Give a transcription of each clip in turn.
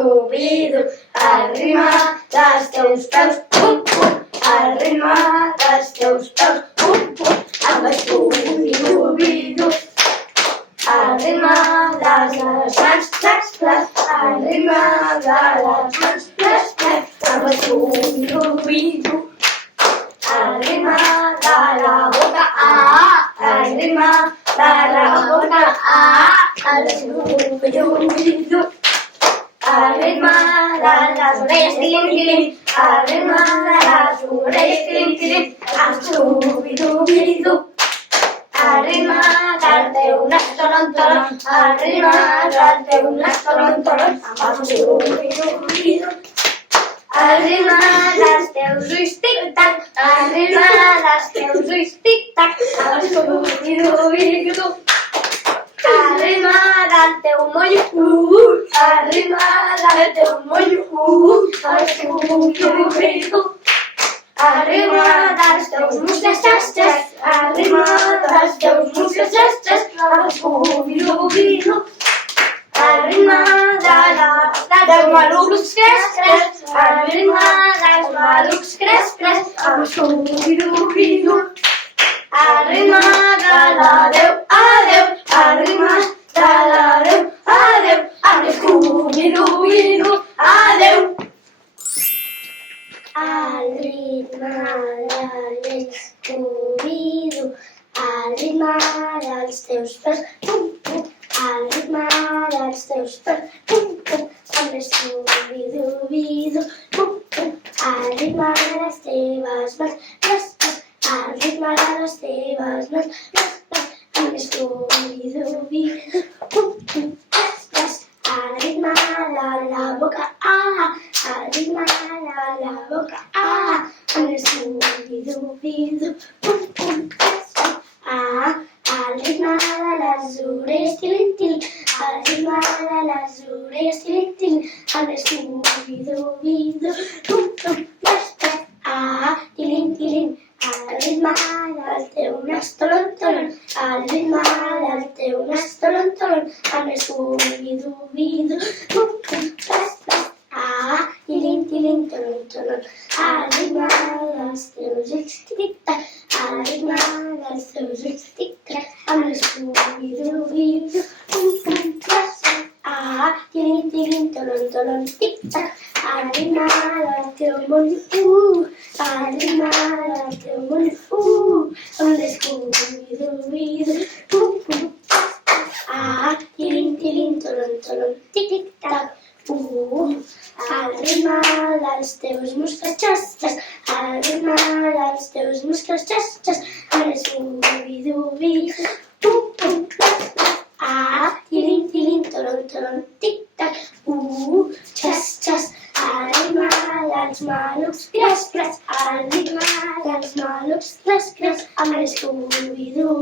Scooby-Doo, al ritme dels teus peus, pum, pum, al ritme dels teus peus, pum, pum, amb Scooby-Doo, al ritme de les mans, plac, plac, al ritme de les mans, plac, plac, amb Scooby-Doo, al ritme de la boca, al ritme de la boca, al Scooby-Doo, al ritme de les orelles, tilim, tilim, al ritme de les orelles, tilim, tilim, amb Scooby-Doo, al ritme del teu nas, tolon, tolon, al ritme del teu nas, tolon, tolon, amb Scooby-Doo, al ritme dels teus ulls, tic-tac, al ritme dels teus ulls, tic-tac, amb Scooby-Doo, al ritme del teu moll, al ritme del teu moll, amb Scooby-Doo, al ritme dels teus muscles, xas, xas, al ritme dels teus muscles, xas, xas, amb Scooby-Doo, al ritme dels malucs, cres, cres, al ritme dels malucs, cres, cres, amb Scooby-Doo, al ritme de l'adeu, adeu, al ritme de l'adeu, adeu, amb Scooby-Doo, adeu. Al ritme de l'Scooby-Doo, al ritme dels teus peus, pum, pum, al ritme dels teus peus, pum, pum, amb Scooby-Doo, pum, pum, al ritme de les teves mans, ples, ples, al ritme de les teves mans, ples, ples, amb Scooby-Doo, pum, pum, ples, ples, al ritme de la boca, al ritme de la boca, amb Scooby-Doo, pum, pum, ples, ples, al ritme de les orelles, tilim, tilim, al ritme de les orelles, tilim, tilim, amb Scooby-Doo, pum, pum, ples, ples, tilim, tilim, al ritme del teu nas, tolon, tolon, al ritme del teu nas, tolon, tolon, amb Scooby-Doo, pum, pum, ples, ples, tilim, tilim, tolon, tolon, al ritme dels teus ulls, tic-tac, al ritme dels teus ulls, tic-tac, amb Scooby-Doo, pum, pum, ples, ples, tilim, tilim, tolon, tolon, tic-tac, al ritme del teu moll, al ritme del teu moll, amb Scooby-Doo, pum, pum, ples, ples, tilim, tilim, tolon, tolon, tic-tac, al ritme dels teus muscles, xas, xas, al ritme dels teus muscles, xas, xas, amb Scooby-Doo, pum, pum, ples, ples, tilim, tilim, tolon, tolon, tic-tac, xas, xas, al ritme dels malucs, cres, cres, al ritme dels malucs, cres, cres, amb Scooby-Doo,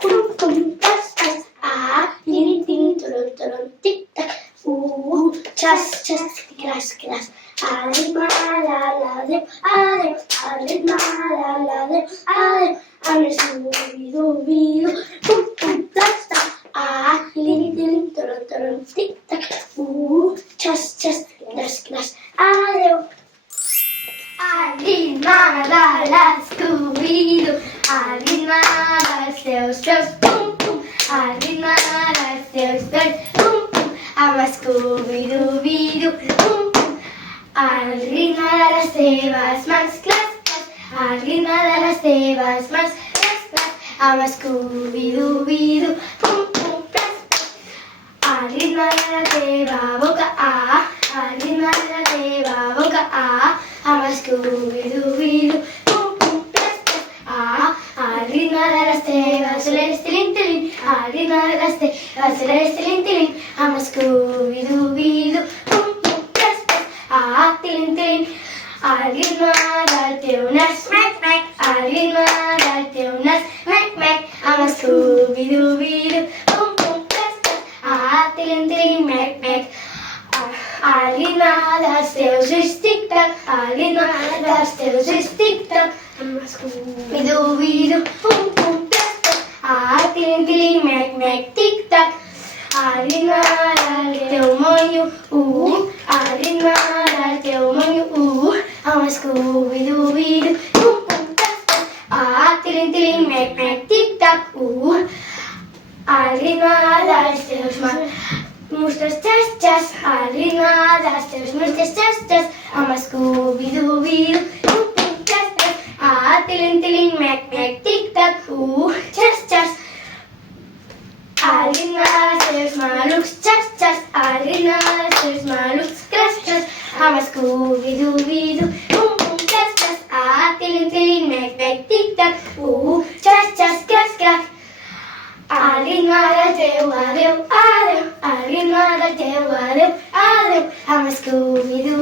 pum, pum, ples, ples, tilim, tilim, tolon, tolon, tic-tac, xas, xas, cres, cres, al ritme de l'adeu, adeu, al ritme de l'adeu, adeu, amb Scooby-Doo, pum, pum, ples, ples, tilim, tilim, tolon, tolon, tic-tac, xas, xas, cres, cres, adeu. Al ritme de l'Scooby-Doo, al ritme dels teus peus, pum, pum, al ritme dels teus peus, pum, pum, amb Scooby-Doo, pum, pum, al ritme de les teves mans, clas, clas, al ritme de les teves mans, clas, clas, amb Scooby-Doo, pum, pum, clas, clas, al ritme de la teva boca, al ritme de la teva boca, amb Scooby-Doo, pum, pum, clas, clas, al ritme de les teves orelles, tilim, tilim, al ritme de les teves orelles, tilim, tilim, amb Scooby-Doo, pum, pum, clas, clas, tilim, tilim, al ritme del teu nas, mec, mec, al ritme del teu nas, mec, mec, amb Scooby-Doo, pum, pum, clas, clas, tilim, tilim, mec, mec, al ritme dels teus ulls, tic-tac, al ritme dels teus ulls, tic-tac, amb Scooby-Doo, pum, pum, clas, clas, tilim, tilim, mec, mec, tic-tac, al ritme del teu monyo, tiling, mec, mec, tic-tac, al ritme dels teus mustres, xas, xas, al ritme dels teus mustres, xas, xas, amb Scooby-Doo, xas, xas, tiling, tiling, mec, mec, tic-tac, xas, xas, al ritme dels teus malucs, xas, xas, al ritme dels teus malucs, cras, cras, amb Scooby-Doo, xas, xas, tiling, tiling, mec, mec, tic-tac, xas, xas, cras, cras, al ritme del teu adeu, adeu, al ritme del teu adeu, adeu, amb Scooby-Doo.